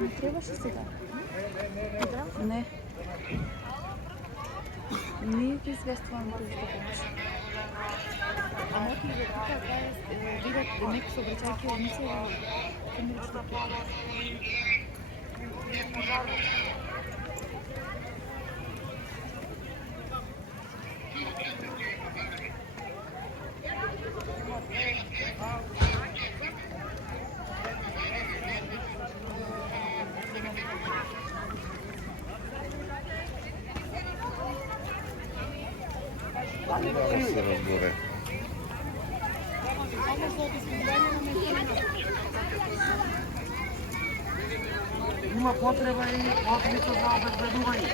Не трябваше сега. Не. Ние ти известваме това повече. Ама ти за това видят neko se obraćaju emisije се разбере. Има потреба и отмисъл за обезбедуване.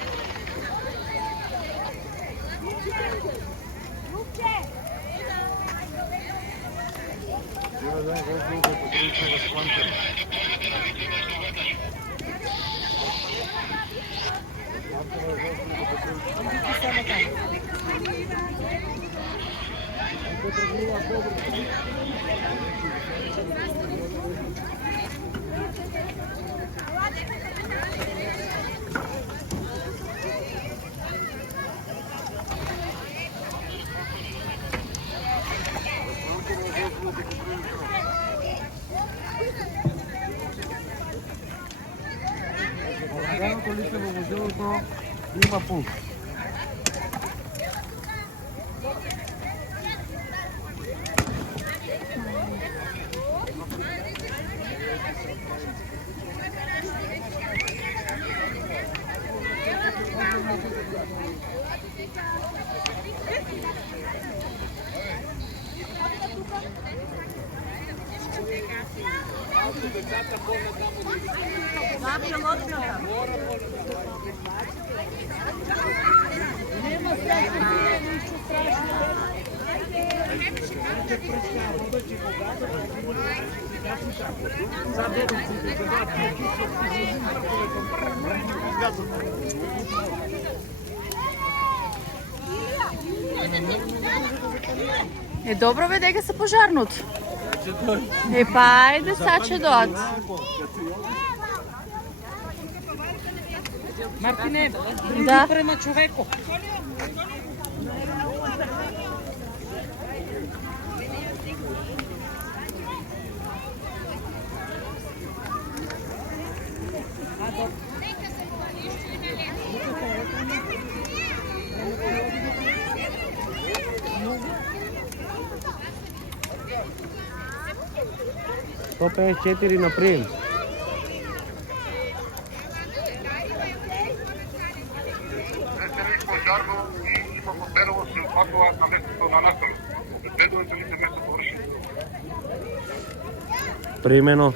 Ограденото лице във возилото има пулс. Е, добро бе, дека се пожарното. Е, па, ајде, сад ќе дојат. Мартине, Да. према човеко. То 54 на прием. Пожарно и има модерно се опаква на местото на настроението. Обезбедването ли се место повърши? Примено.